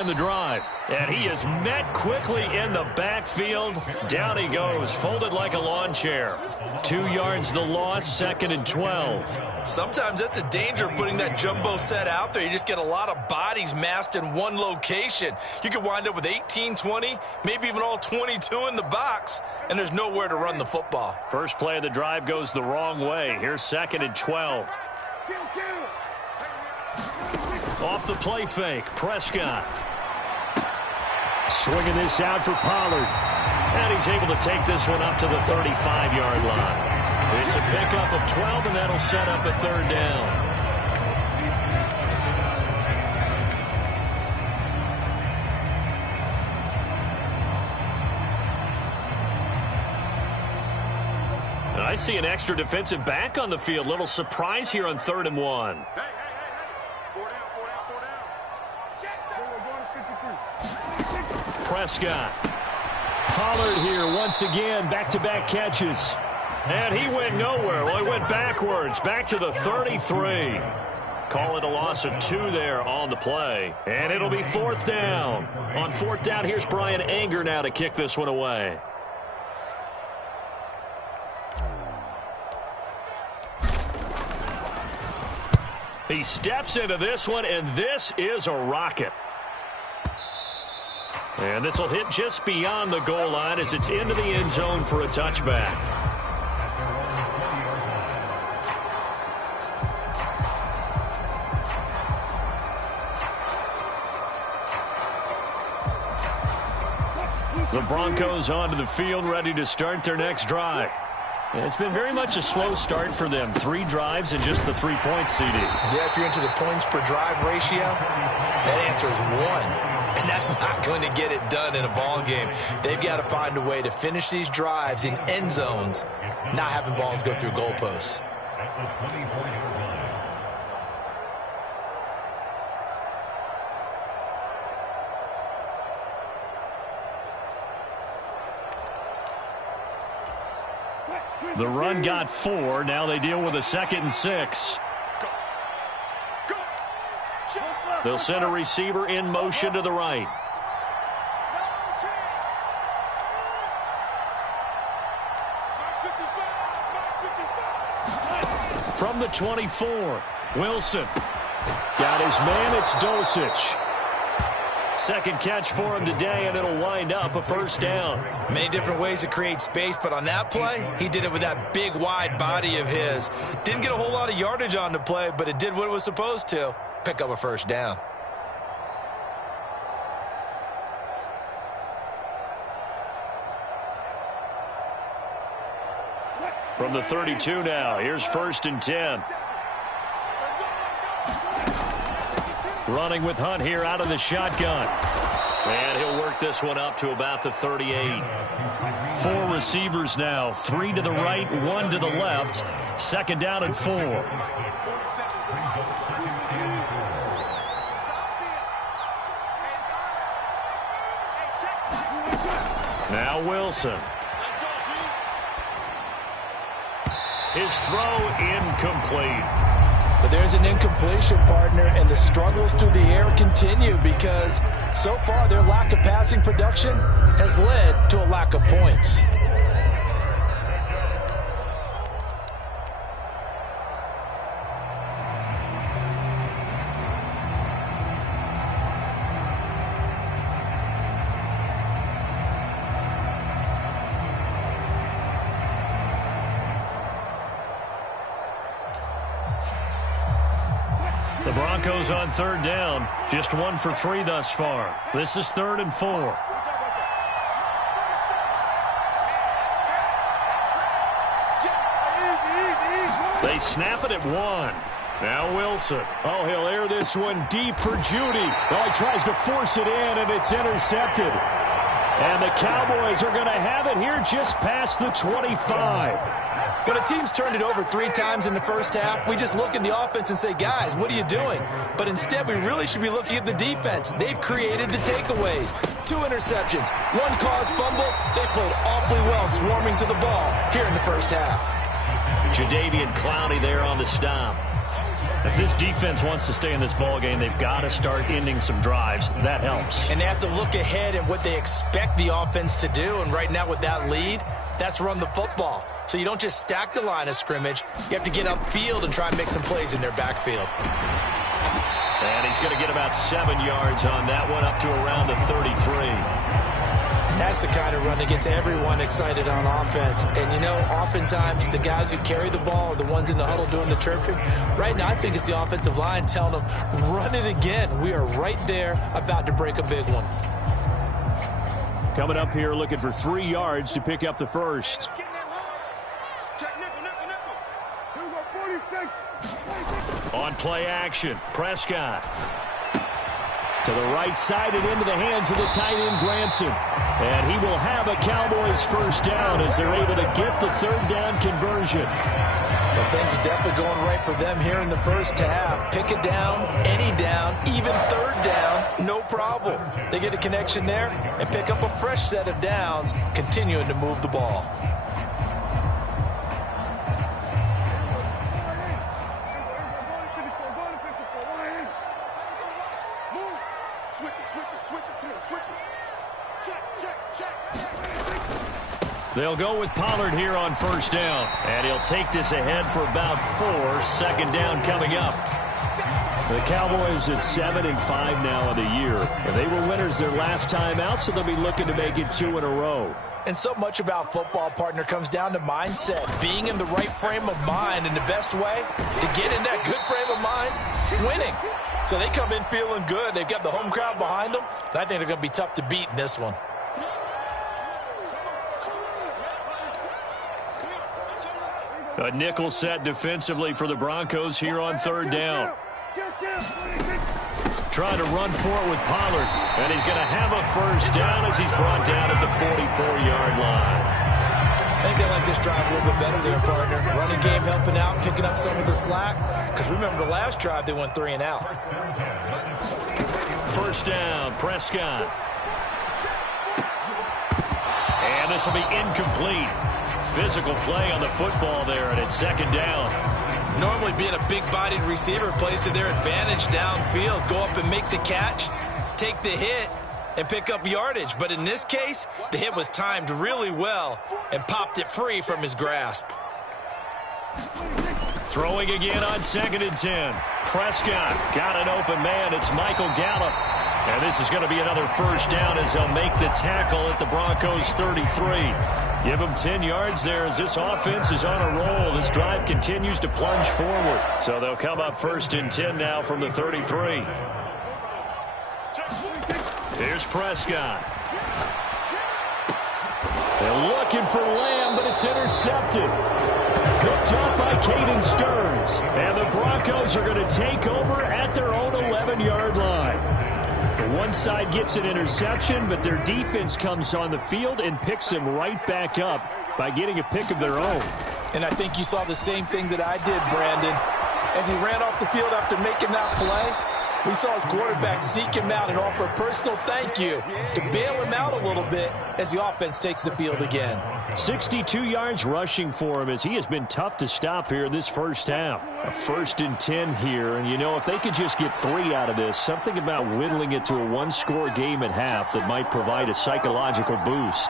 The drive, and he is met quickly in the backfield. Down he goes, folded like a lawn chair. 2 yards the loss, 2nd and 12. Sometimes that's a danger putting that jumbo set out there. You just get a lot of bodies massed in one location. You could wind up with 18, 20, maybe even all 22 in the box, and there's nowhere to run the football. First play of the drive goes the wrong way. Here's 2nd and 12. Off the play fake, Prescott. Swinging this out for Pollard. And he's able to take this one up to the 35-yard line. It's a pickup of 12, and that'll set up a 3rd down. And I see an extra defensive back on the field. Little surprise here on 3rd and 1. Prescott. Pollard here once again, back-to-back catches. And he went nowhere. Well, he went backwards, back to the 33. Call it a loss of 2 there on the play. And it'll be 4th down. On 4th down, here's Brian Anger now to kick this one away. He steps into this one, and this is a rocket. And this will hit just beyond the goal line as it's into the end zone for a touchback. The Broncos onto the field, ready to start their next drive. And it's been very much a slow start for them. 3 drives and just the 3 points, CD. Yeah, if you're into the points per drive ratio, that answer is 1. And that's not going to get it done in a ball game. They've got to find a way to finish these drives in end zones, not having balls go through goalposts. The run got 4. Now they deal with a 2nd and 6. They'll send a receiver in motion to the right. From the 24, Wilson. Got his man, it's Dulcich. 2nd catch for him today, and it'll wind up a 1st down. Many different ways to create space, but on that play, he did it with that big, wide body of his. Didn't get a whole lot of yardage on the play, but it did what it was supposed to. Pick up a 1st down. From the 32 now, here's 1st and 10. Running with Hunt here out of the shotgun. And he'll work this one up to about the 38. 4 receivers now, 3 to the right, 1 to the left. 2nd down and 4. Now Wilson. His throw incomplete. But there's an incompletion, partner, and the struggles through the air continue because so far their lack of passing production has led to a lack of points. The Broncos on 3rd down. Just 1 for 3 thus far. This is 3rd and 4. They snap it at 1. Now Wilson. Oh, he'll air this one deep for Judy. Oh, he tries to force it in, and it's intercepted. And the Cowboys are going to have it here just past the 25. When a team's turned it over 3 times in the first half, we just look at the offense and say, guys, what are you doing? But instead, we really should be looking at the defense. They've created the takeaways. 2 interceptions, 1 caused fumble. They played awfully well swarming to the ball here in the first half. Jadeveon Clowney there on the stop. If this defense wants to stay in this ball game, they've got to start ending some drives. That helps. And they have to look ahead at what they expect the offense to do. And right now with that lead, that's run the football. So you don't just stack the line of scrimmage. You have to get upfield and try and make some plays in their backfield. And he's going to get about 7 yards on that one, up to around the 33. And that's the kind of run that gets everyone excited on offense. And, you know, oftentimes the guys who carry the ball are the ones in the huddle doing the chirping. Right now, I think it's the offensive line telling them, run it again. We are right there about to break a big one. Coming up here looking for 3 yards to pick up the first. On play action, Prescott. To the right side and into the hands of the tight end, Granson. And he will have a Cowboys first down as they're able to get the third down conversion. Well, things are definitely going right for them here in the first half. Pick it down, any down, even third down, no problem. They get a connection there and pick up a fresh set of downs, continuing to move the ball. They'll go with Pollard here on first down. And he'll take this ahead for about 4. Second down coming up. The Cowboys at 7-5 now in the year. And they were winners their last time out, so they'll be looking to make it 2 in a row. And so much about football, partner, comes down to mindset. Being in the right frame of mind, and the best way to get in that good frame of mind, winning. So they come in feeling good. They've got the home crowd behind them. And I think they're going to be tough to beat in this one. A nickel set defensively for the Broncos here on third down. Trying to run for it with Pollard. And he's going to have a first down as he's brought down at the 44-yard line. I think they like this drive a little bit better there, partner. Running game helping out, picking up some of the slack. Because remember the last drive, they went 3 and out. First down, Prescott. And this will be incomplete. Physical play on the football there, and it's second down. Normally being a big-bodied receiver plays to their advantage downfield. Go up and make the catch, take the hit, and pick up yardage. But in this case, the hit was timed really well and popped it free from his grasp. Throwing again on 2nd and 10. Prescott got an open man. It's Michael Gallup. And this is going to be another first down as they'll make the tackle at the Broncos 33. Give them 10 yards there as this offense is on a roll. This drive continues to plunge forward. So they'll come up 1st and 10 now from the 33. Here's Prescott. They're looking for Lamb, but it's intercepted. Picked up by Caden Stearns. And the Broncos are going to take over at their own 11-yard line. The one side gets an interception, but their defense comes on the field and picks them right back up by getting a pick of their own. And I think you saw the same thing that I did, Brandon. As he ran off the field after making that play, we saw his quarterback seek him out and offer a personal thank you to bail him out a little bit as the offense takes the field again. 62 yards rushing for him as he has been tough to stop here in this first half. A 1st and 10 here, and you know, if they could just get 3 out of this, something about whittling it to a one-score game at half that might provide a psychological boost.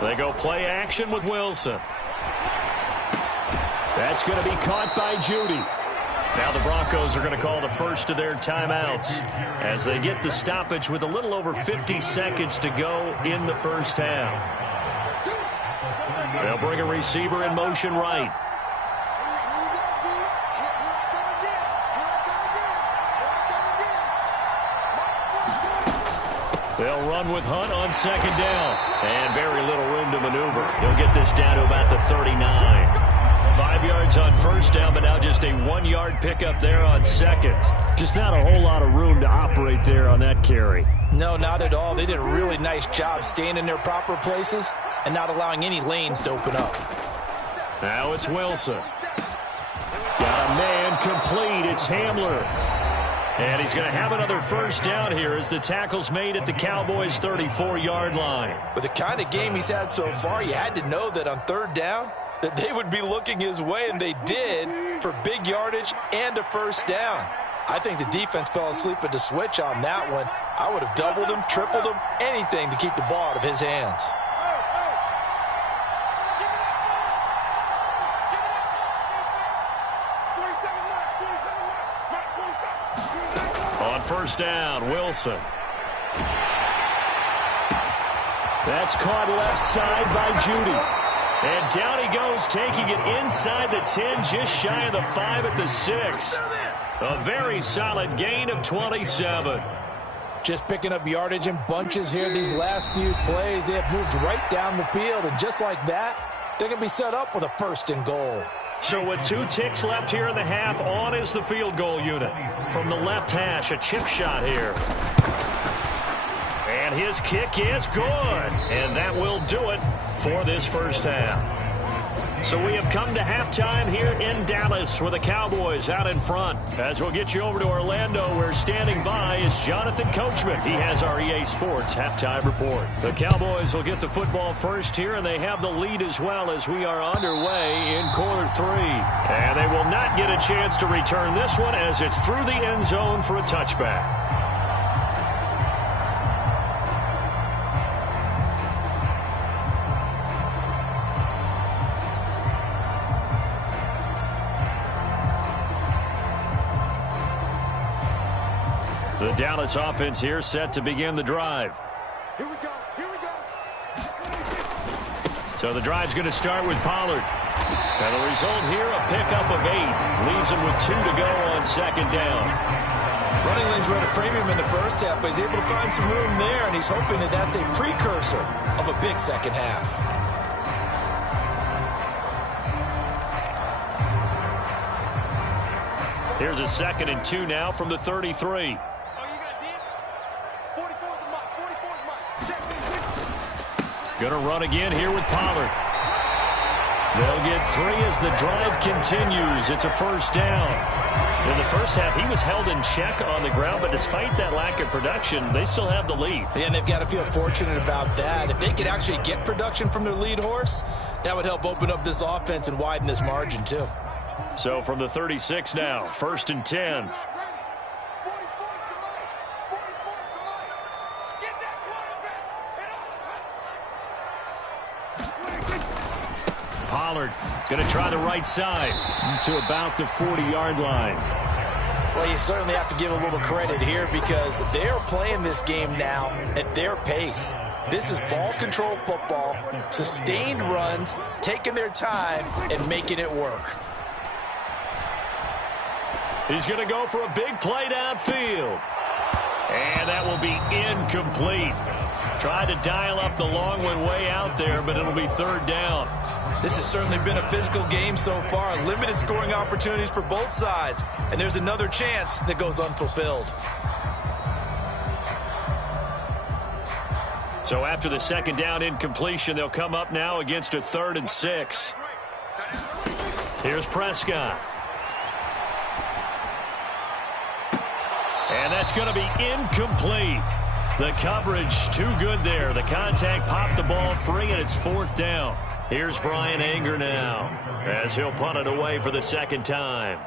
They go play action with Wilson. That's going to be caught by Judy. Now the Broncos are going to call the first of their timeouts as they get the stoppage with a little over 50 seconds to go in the first half. They'll bring a receiver in motion right. They'll run with Hunt on 2nd down. And very little room to maneuver. He'll get this down to about the 39. 5 yards on first down, but now just a 1-yard pickup there on 2nd. Just not a whole lot of room to operate there on that carry. No, not at all. They did a really nice job staying in their proper places and not allowing any lanes to open up. Now it's Wilson. Got a man complete. It's Hamler. And he's going to have another first down here as the tackle's made at the Cowboys' 34-yard line. With the kind of game he's had so far, you had to know that on third down that they would be looking his way, and they did, for big yardage and a first down. I think the defense fell asleep at the switch on that one. I would have doubled him, tripled him, anything to keep the ball out of his hands. On first down, Wilson. That's caught left side by Judy. And down he goes, taking it inside the 10, just shy of the 5 at the 6. A very solid gain of 27. Just picking up yardage in bunches here these last few plays. They have moved right down the field, and just like that, they're going to be set up with a first and goal. So with 2 ticks left here in the half, on is the field goal unit. From the left hash, a chip shot here. And his kick is good. And that will do it for this first half. So we have come to halftime here in Dallas with the Cowboys out in front. As we'll get you over to Orlando, where standing by is Jonathan Coachman. He has our EA Sports halftime report. The Cowboys will get the football first here, and they have the lead as well as we are underway in quarter 3. And they will not get a chance to return this one as it's through the end zone for a touchback. The Dallas offense here set to begin the drive. Here we go. Here we go. So the drive's going to start with Pollard. And the result here, a pickup of 8. Leaves him with 2 to go on second down. Running lanes were at a premium in the first half, but he's able to find some room there, and he's hoping that that's a precursor of a big second half. Here's a 2nd and 2 now from the 33. Going to run again here with Pollard. They'll get 3 as the drive continues. It's a first down. In the first half, he was held in check on the ground, but despite that lack of production, they still have the lead. Yeah, and they've got to feel fortunate about that. If they could actually get production from their lead horse, that would help open up this offense and widen this margin too. So from the 36 now, 1st and 10. Pollard going to try the right side to about the 40-yard line. Well, you certainly have to give a little credit here because they're playing this game now at their pace. This is ball control football, sustained runs, taking their time, and making it work. He's going to go for a big play downfield. And that will be incomplete. Tried to dial up the long one way out there, but it'll be 3rd down. This has certainly been a physical game so far. Limited scoring opportunities for both sides. And there's another chance that goes unfulfilled. So after the 2nd down incompletion, they'll come up now against a 3rd and 6. Here's Prescott. And that's going to be incomplete. The coverage too good there. The contact popped the ball free, and it's 4th down. Here's Brian Anger now as he'll punt it away for the 2nd time.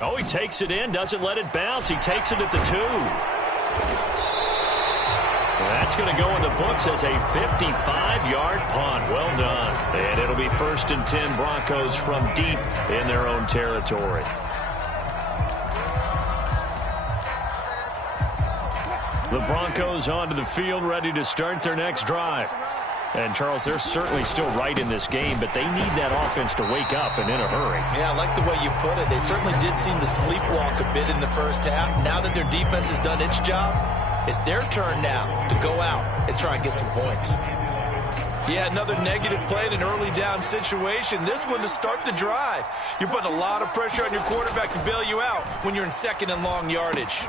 Oh, he takes it in, doesn't let it bounce. He takes it at the 2. That's going to go in the books as a 55-yard punt. Well done. And it'll be 1st and 10 Broncos from deep in their own territory. The Broncos onto the field, ready to start their next drive. And, Charles, they're certainly still right in this game, but they need that offense to wake up and in a hurry. Yeah, I like the way you put it. They certainly did seem to sleepwalk a bit in the first half. Now that their defense has done its job, it's their turn now to go out and try and get some points. Yeah, another negative play in an early down situation. This one to start the drive. You're putting a lot of pressure on your quarterback to bail you out when you're in 2nd and long yardage.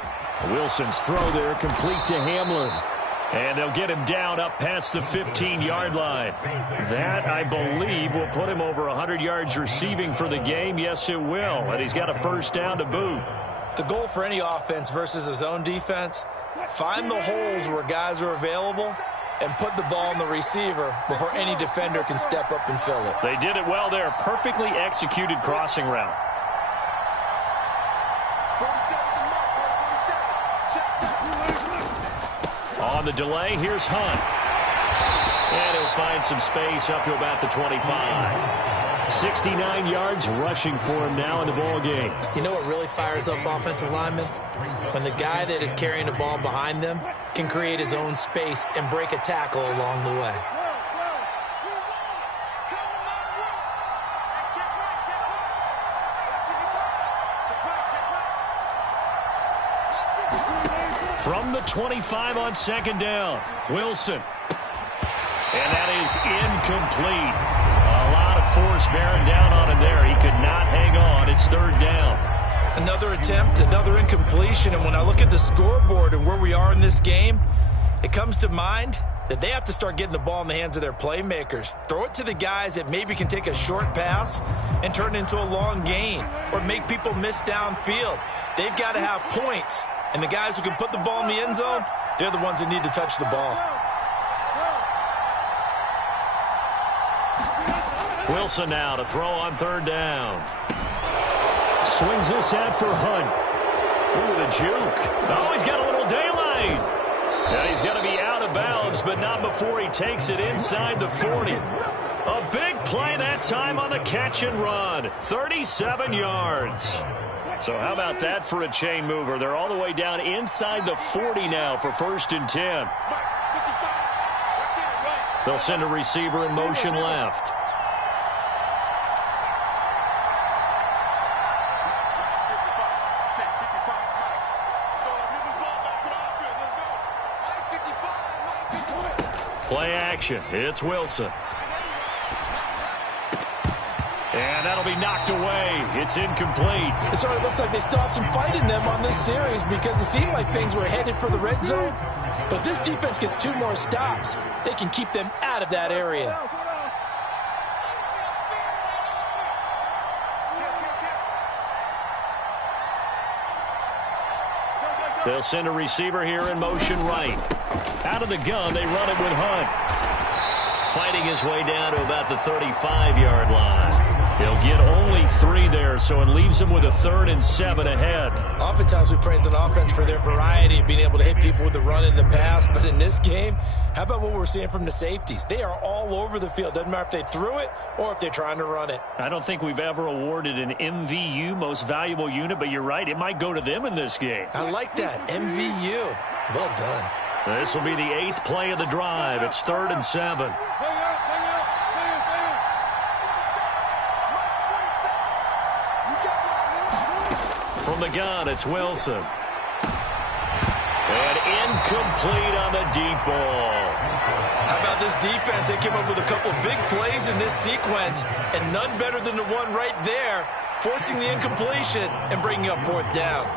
Wilson's throw there complete to Hamlin. And they'll get him down up past the 15-yard line. That, I believe, will put him over 100 yards receiving for the game. Yes, it will. And he's got a first down to boot. The goal for any offense versus a zone defense, find the holes where guys are available and put the ball on the receiver before any defender can step up and fill it. They did it well there. Perfectly executed crossing route. On the delay, here's Hunt. And he'll find some space up to about the 25. 69 yards rushing for him now in the ball game. You know what really fires up offensive linemen? When the guy that is carrying the ball behind them can create his own space and break a tackle along the way. From the 25 on second down, Wilson. And that is incomplete. A lot of force bearing down on him there. He could not hang on. It's third down. Another attempt, another incompletion. And when I look at the scoreboard and where we are in this game, it comes to mind that they have to start getting the ball in the hands of their playmakers. Throw it to the guys that maybe can take a short pass and turn it into a long gain or make people miss downfield. They've got to have points. And the guys who can put the ball in the end zone, they're the ones that need to touch the ball. Wilson now to throw on third down. Swings this out for Hunt. Ooh, the juke. Oh, he's got a little daylight. And he's going to be out of bounds, but not before he takes it inside the 40. A big play that time on the catch and run. 37 yards. So how about that for a chain mover? They're all the way down inside the 40 now for 1st and 10. They'll send a receiver in motion left. Play action. It's Wilson. And that'll be knocked away. It's incomplete. It sort of looks like they still have some fight in them on this series because it seemed like things were headed for the red zone. But this defense gets 2 more stops. They can keep them out of that area. They'll send a receiver here in motion right. Out of the gun, they run it with Hunt. Fighting his way down to about the 35-yard line. He'll get only 3 there, so it leaves him with a 3rd and 7 ahead. Oftentimes we praise an offense for their variety of being able to hit people with the run in the pass. But in this game, how about what we're seeing from the safeties? They are all over the field. Doesn't matter if they threw it or if they're trying to run it. I don't think we've ever awarded an MVU, most valuable unit, but you're right. It might go to them in this game. I like that. MVU. Well done. This will be the 8th play of the drive. It's 3rd and 7. From the gun, it's Wilson. And incomplete on the deep ball. How about this defense? They came up with a couple big plays in this sequence, and none better than the one right there, forcing the incompletion and bringing up 4th down.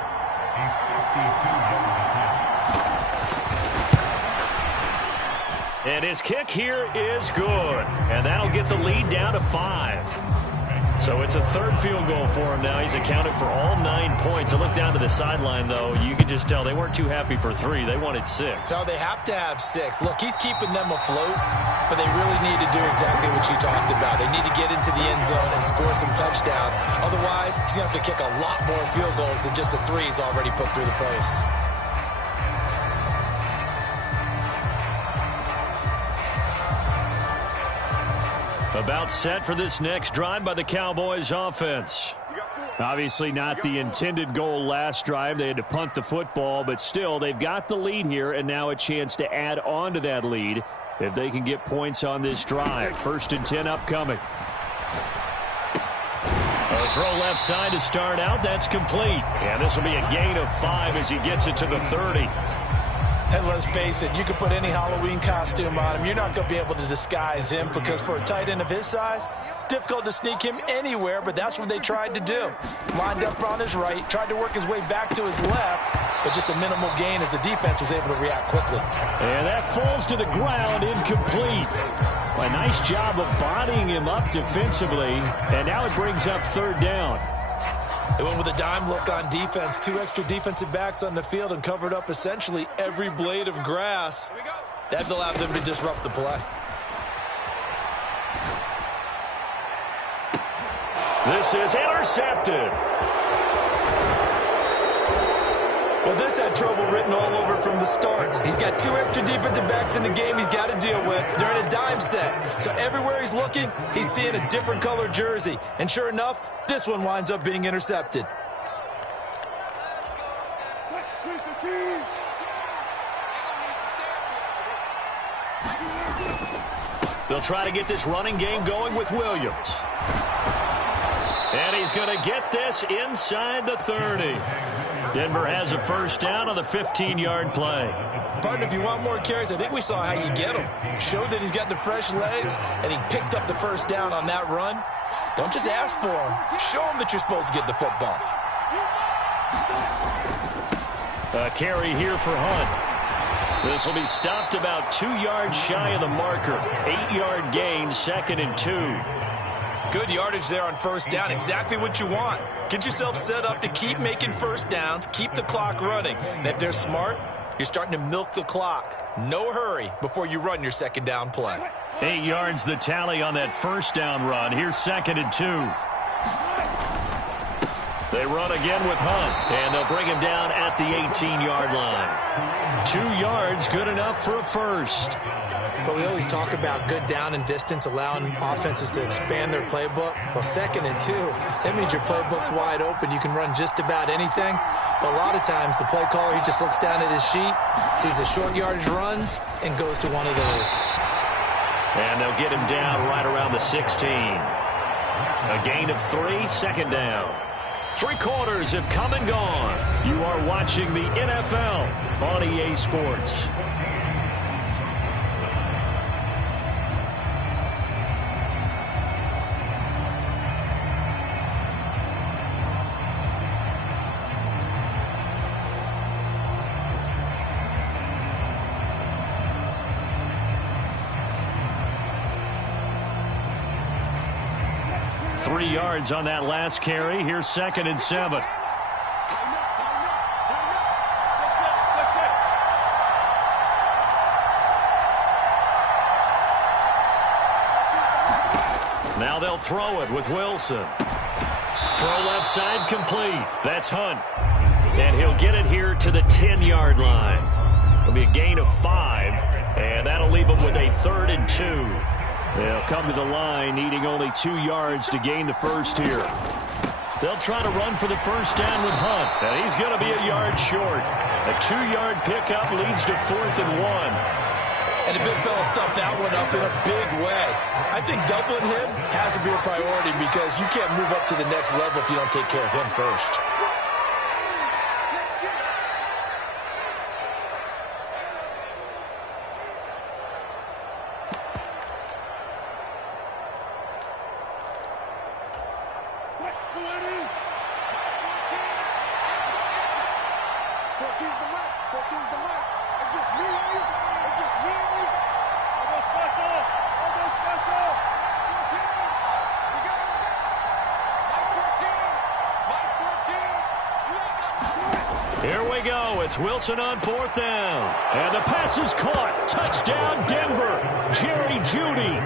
And his kick here is good. And that'll get the lead down to 5. So it's a 3rd field goal for him now. He's accounted for all 9 points. I look down to the sideline, though. You can just tell they weren't too happy for 3. They wanted 6. So they have to have 6. Look, he's keeping them afloat, but they really need to do exactly what you talked about. They need to get into the end zone and score some touchdowns. Otherwise, he's going to have to kick a lot more field goals than just the 3 he's already put through the posts. About set for this next drive by the Cowboys offense. Obviously not the intended goal last drive. They had to punt the football, but still they've got the lead here and now a chance to add on to that lead if they can get points on this drive. 1st and 10 upcoming. A throw left side to start out. That's complete. And this will be a gain of 5 as he gets it to the 30. And let's face it, you can put any Halloween costume on him. You're not going to be able to disguise him because for a tight end of his size, Difficult to sneak him anywhere, but that's what they tried to do. Lined up on his right, tried to work his way back to his left, but just a minimal gain as the defense was able to react quickly. And that falls to the ground, incomplete. A nice job of bodying him up defensively, and now it brings up third down. They went with a dime look on defense. 2 extra defensive backs on the field and covered up essentially every blade of grass. That allowed them to disrupt the play. This is intercepted. Well, this had trouble written all over from the start. He's got 2 extra defensive backs in the game he's got to deal with. They're in a dime set. So everywhere he's looking, he's seeing a different color jersey. And sure enough, this one winds up being intercepted. They'll try to get this running game going with Williams. And he's going to get this inside the 30. Denver has a first down on the 15-yard play. Partner, if you want more carries, I think we saw how you get them. Showed that he's got the fresh legs, and he picked up the first down on that run. Don't just ask for him. Show him that you're supposed to get the football. A carry here for Hunt. This will be stopped about 2 yards shy of the marker. 8-yard gain, 2nd and 2. Good yardage there on first down. Exactly what you want. Get yourself set up to keep making first downs, keep the clock running. And if they're smart, you're starting to milk the clock. No hurry before you run your second down play. 8 yards the tally on that first down run. Here's 2nd and 2. They run again with Hunt, and they'll bring him down at the 18-yard line. 2 yards, good enough for a first. But we always talk about good down and distance, allowing offenses to expand their playbook. Well, 2nd and 2, that means your playbook's wide open. You can run just about anything. But a lot of times, the play caller, he just looks down at his sheet, sees the short yardage runs, and goes to one of those. And they'll get him down right around the 16. A gain of 3, 2nd down. 3 quarters have come and gone. You are watching the NFL on EA Sports. Three yards on that last carry. Here's 2nd and 7. Now they'll throw it with Wilson. Throw left side complete. That's Hunt. And he'll get it here to the 10-yard line. It'll be a gain of 5, and that'll leave him with a 3rd and 2. They'll come to the line, needing only 2 yards to gain the first here. They'll try to run for the first down with Hunt, and he's going to be a yard short. A 2-yard pickup leads to 4th and 1. And the big fella stuffed that one up in a big way. I think doubling him has to be a priority because you can't move up to the next level if you don't take care of him first. Here we go. It's Wilson on 4th down. And the pass is caught. Touchdown, Denver. Jerry Jeudy.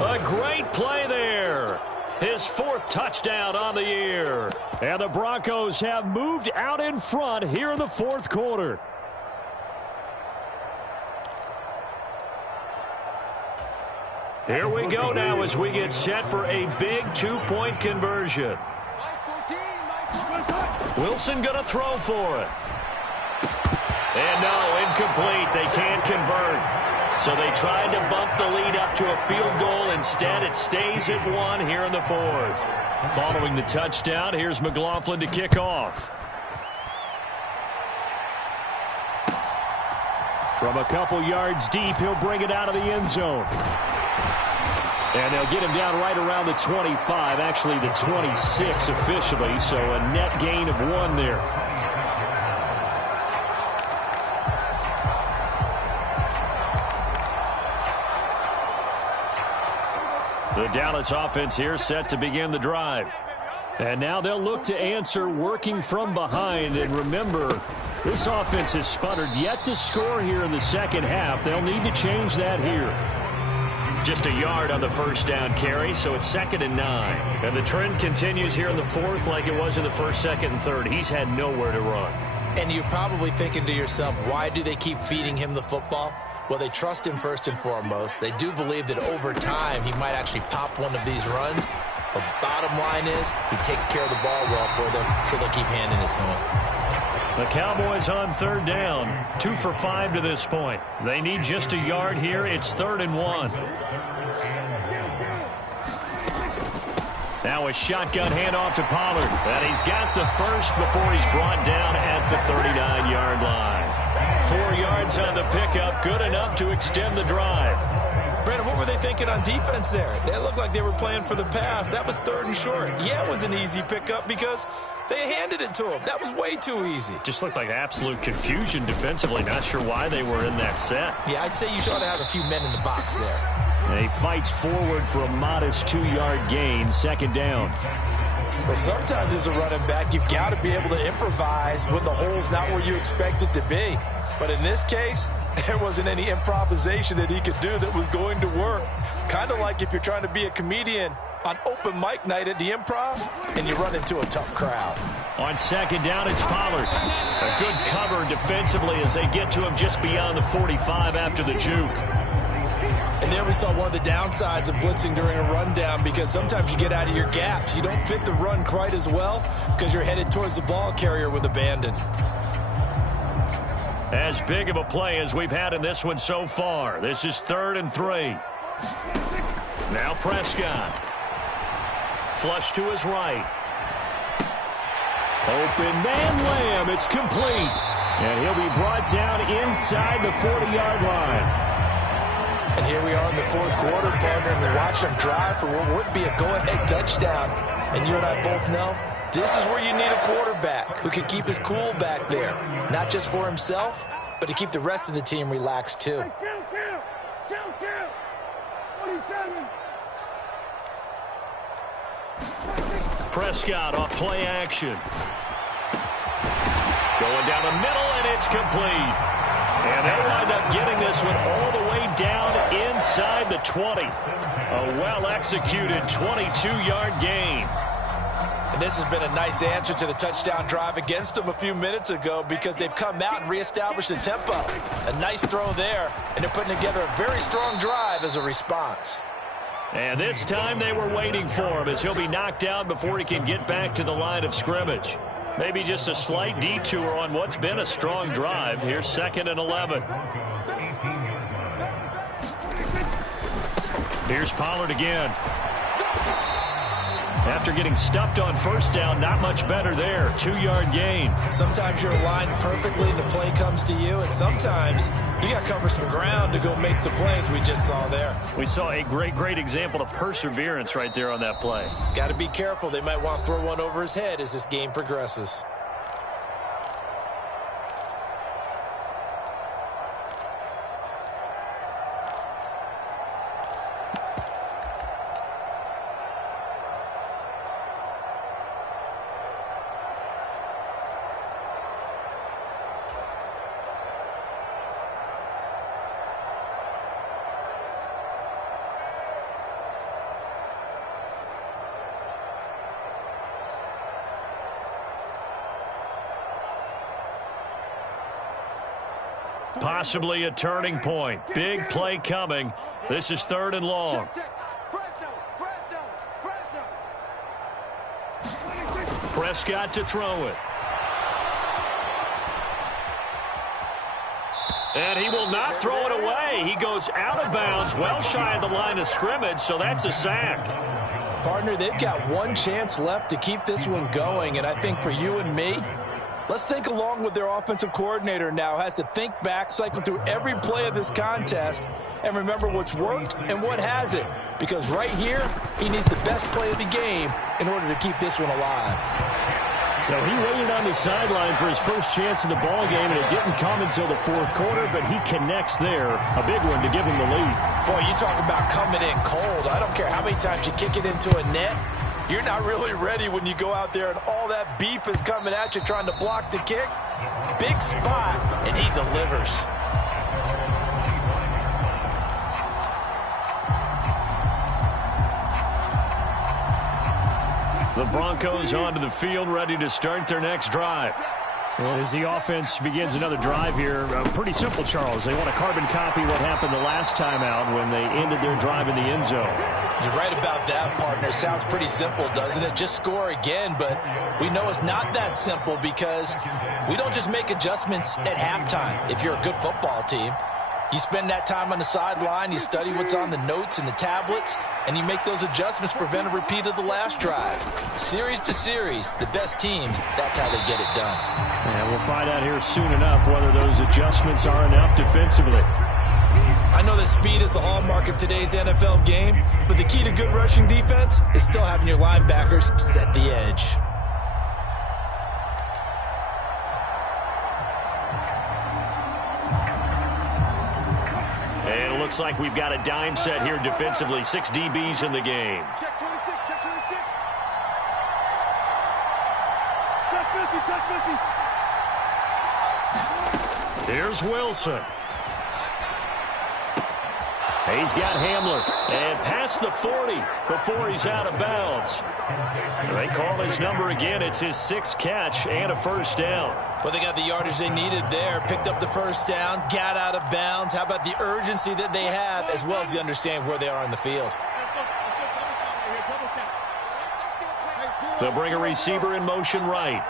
A great play there. His 4th touchdown on the year. And the Broncos have moved out in front here in the 4th quarter. Here we go now as we get set for a big 2-point conversion. Wilson going to throw for it. And no, incomplete. They can't convert. So they tried to bump the lead up to a field goal. Instead, it stays at 1 here in the 4th. Following the touchdown, here's McLaughlin to kick off. From a couple yards deep, he'll bring it out of the end zone. And they'll get him down right around the 25, actually the 26 officially, so a net gain of 1 there. The Dallas offense here set to begin the drive. And now they'll look to answer working from behind. And remember, this offense has sputtered yet to score here in the second half. They'll need to change that here. Just a yard on the first down carry, so it's 2nd and 9. And the trend continues here in the fourth like it was in the first, second, and third. He's had nowhere to run. And you're probably thinking to yourself, why do they keep feeding him the football? Well, they trust him first and foremost. They do believe that over time he might actually pop one of these runs. The bottom line is he takes care of the ball well for them, so they'll keep handing it to him. The Cowboys on 3rd down, 2 for 5 to this point. They need just a yard here. It's 3rd and 1. Now a shotgun handoff to Pollard. And he's got the first before he's brought down at the 39-yard line. 4 yards on the pickup, good enough to extend the drive. Brandon, what were they thinking on defense there? They looked like they were playing for the pass. That was 3rd and short. Yeah, it was an easy pickup because they handed it to him. That was way too easy. Just looked like absolute confusion defensively. Not sure why they were in that set. Yeah, I'd say you should have a few men in the box there. And he fights forward for a modest 2-yard gain, 2nd down. Well, sometimes as a running back, you've got to be able to improvise when the hole's not where you expect it to be. But in this case, there wasn't any improvisation that he could do that was going to work. Kind of like if you're trying to be a comedian on open mic night at the Improv and you run into a tough crowd. On 2nd down, it's Pollard. A good cover defensively as they get to him just beyond the 45 after the juke. And there we saw one of the downsides of blitzing during a rundown because sometimes you get out of your gaps. You don't fit the run quite as well because you're headed towards the ball carrier with abandon. As big of a play as we've had in this one so far. This is 3rd and 3. Now Prescott. Flush to his right. Open man Lamb. It's complete. And he'll be brought down inside the 40-yard line. And here we are in the 4th quarter, partner, and we watch them drive for what would be a go-ahead touchdown. And you and I both know this is where you need a quarterback who can keep his cool back there. Not just for himself, but to keep the rest of the team relaxed too. Count. 27. Prescott off play action. Going down the middle, and it's complete. And they'll wind up getting this one all the way down inside the 20. A well-executed 22-yard gain. And this has been a nice answer to the touchdown drive against them a few minutes ago because they've come out and reestablished the tempo. A nice throw there, and they're putting together a very strong drive as a response. And this time they were waiting for him as he'll be knocked down before he can get back to the line of scrimmage. Maybe just a slight detour on what's been a strong drive. Here's 2nd and 11. Here's Pollard again. After getting stuffed on 1st down, not much better there. 2-yard gain. Sometimes you're aligned perfectly and the play comes to you, and sometimes you got to cover some ground to go make the plays we just saw there. We saw a great example of perseverance right there on that play. Got to be careful. They might want to throw one over his head as this game progresses. Possibly a turning point. Big play coming. This is 3rd and long. Prescott to throw it. And he will not throw it away. He goes out of bounds, well shy of the line of scrimmage, so that's a sack. Partner, they've got one chance left to keep this one going, and I think for you and me, Let's think along with their offensive coordinator now. Has to think back, cycle through every play of this contest, and remember what's worked and what hasn't. Because right here, he needs the best play of the game in order to keep this one alive. So he waited on the sideline for his first chance in the ball game, and it didn't come until the fourth quarter, but he connects there. A big one to give him the lead. Boy, you talk about coming in cold. I don't care how many times you kick it into a net. You're not really ready when you go out there and all that beef is coming at you trying to block the kick. Big spot, and he delivers. The Broncos onto the field, ready to start their next drive. Well, as the offense begins another drive here, pretty simple, Charles. They want to carbon copy what happened the last time out when they ended their drive in the end zone. You're right about that, partner. Sounds pretty simple, doesn't it? Just score again, but we know it's not that simple because we don't just make adjustments at halftime if you're a good football team. You spend that time on the sideline, you study what's on the notes and the tablets, and you make those adjustments to prevent a repeat of the last drive. Series to series, the best teams, that's how they get it done. And we'll find out here soon enough whether those adjustments are enough defensively. I know that speed is the hallmark of today's NFL game, but the key to good rushing defense is still having your linebackers set the edge. And it looks like we've got a dime set here defensively. 6 DBs in the game. Check 26, check 26. Check 50, check 50. Here's Wilson. He's got Hamler. And past the 40 before he's out of bounds. They call his number again. It's his 6th catch and a first down. Well, they got the yardage they needed there. Picked up the first down, got out of bounds. How about the urgency that they have as well as the understanding where they are in the field? They'll bring a receiver in motion right.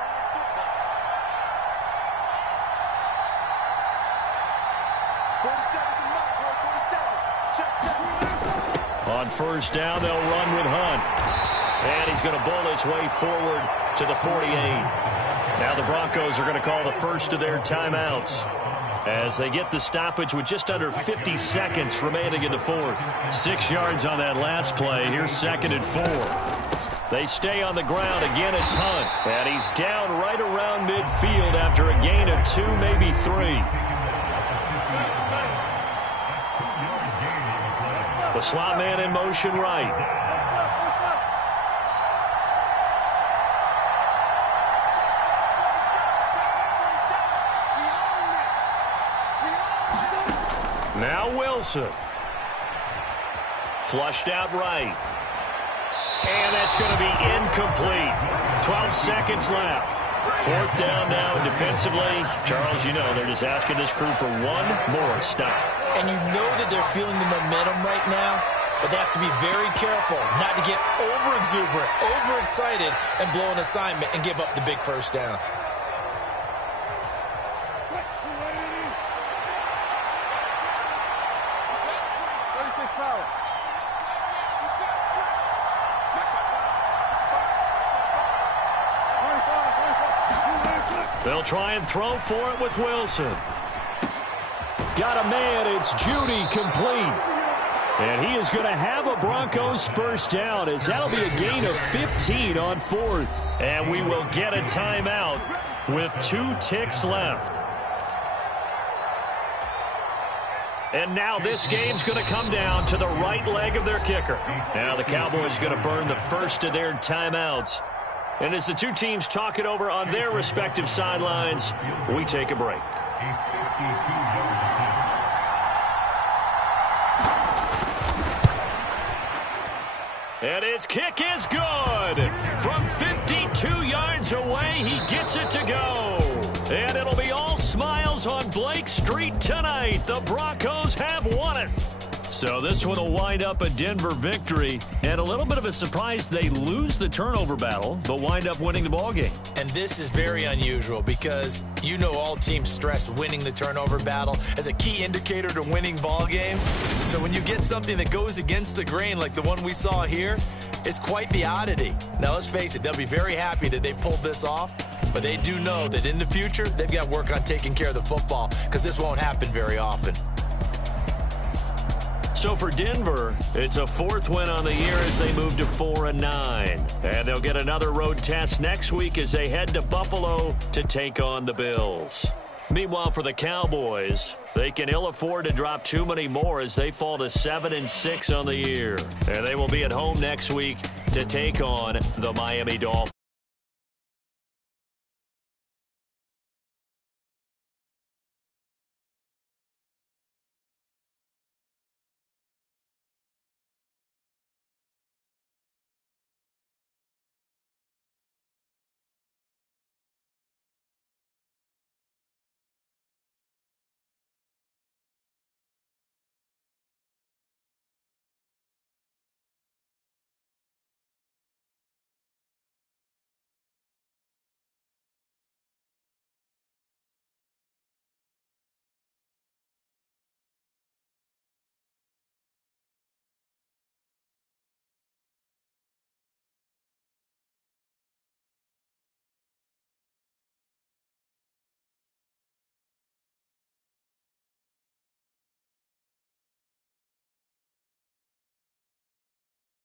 On first down, they'll run with Hunt. And he's going to bull his way forward to the 48. Now the Broncos are going to call the first of their timeouts as they get the stoppage with just under 50 seconds remaining in the fourth. 6 yards on that last play. Here's 2nd and 4. They stay on the ground. Again, it's Hunt. And he's down right around midfield after a gain of 2, maybe 3. The slot man in motion right. Now Wilson. Flushed out right. And that's going to be incomplete. 12 seconds left. 4th down now defensively. Charles, you know, they're just asking this crew for one more stop. And you know that they're feeling the momentum right now, but they have to be very careful not to get over-exuberant, overexcited, and blow an assignment and give up the big first down. They'll try and throw for it with Wilson. Got a man. It's Judy complete. And he is going to have a Broncos first down as that'll be a gain of 15 on 4th. And we will get a timeout with 2 ticks left. And now this game's going to come down to the right leg of their kicker. Now the Cowboys going to burn the first of their timeouts. And as the 2 teams talk it over on their respective sidelines, we take a break. And his kick is good. From 52 yards away, he gets it to go. And it'll be all smiles on Blake Street tonight. The Broncos have won it. So this one will wind up a Denver victory. And a little bit of a surprise, they lose the turnover battle, but wind up winning the ballgame. And this is very unusual because you know all teams stress winning the turnover battle as a key indicator to winning ball games. So when you get something that goes against the grain like the one we saw here, it's quite the oddity. Now let's face it, they'll be very happy that they pulled this off. But they do know that in the future, they've got work on taking care of the football because this won't happen very often. So for Denver, it's a 4th win on the year as they move to 4-9. And they'll get another road test next week as they head to Buffalo to take on the Bills. Meanwhile, for the Cowboys, they can ill afford to drop too many more as they fall to 7-6 on the year. And they will be at home next week to take on the Miami Dolphins.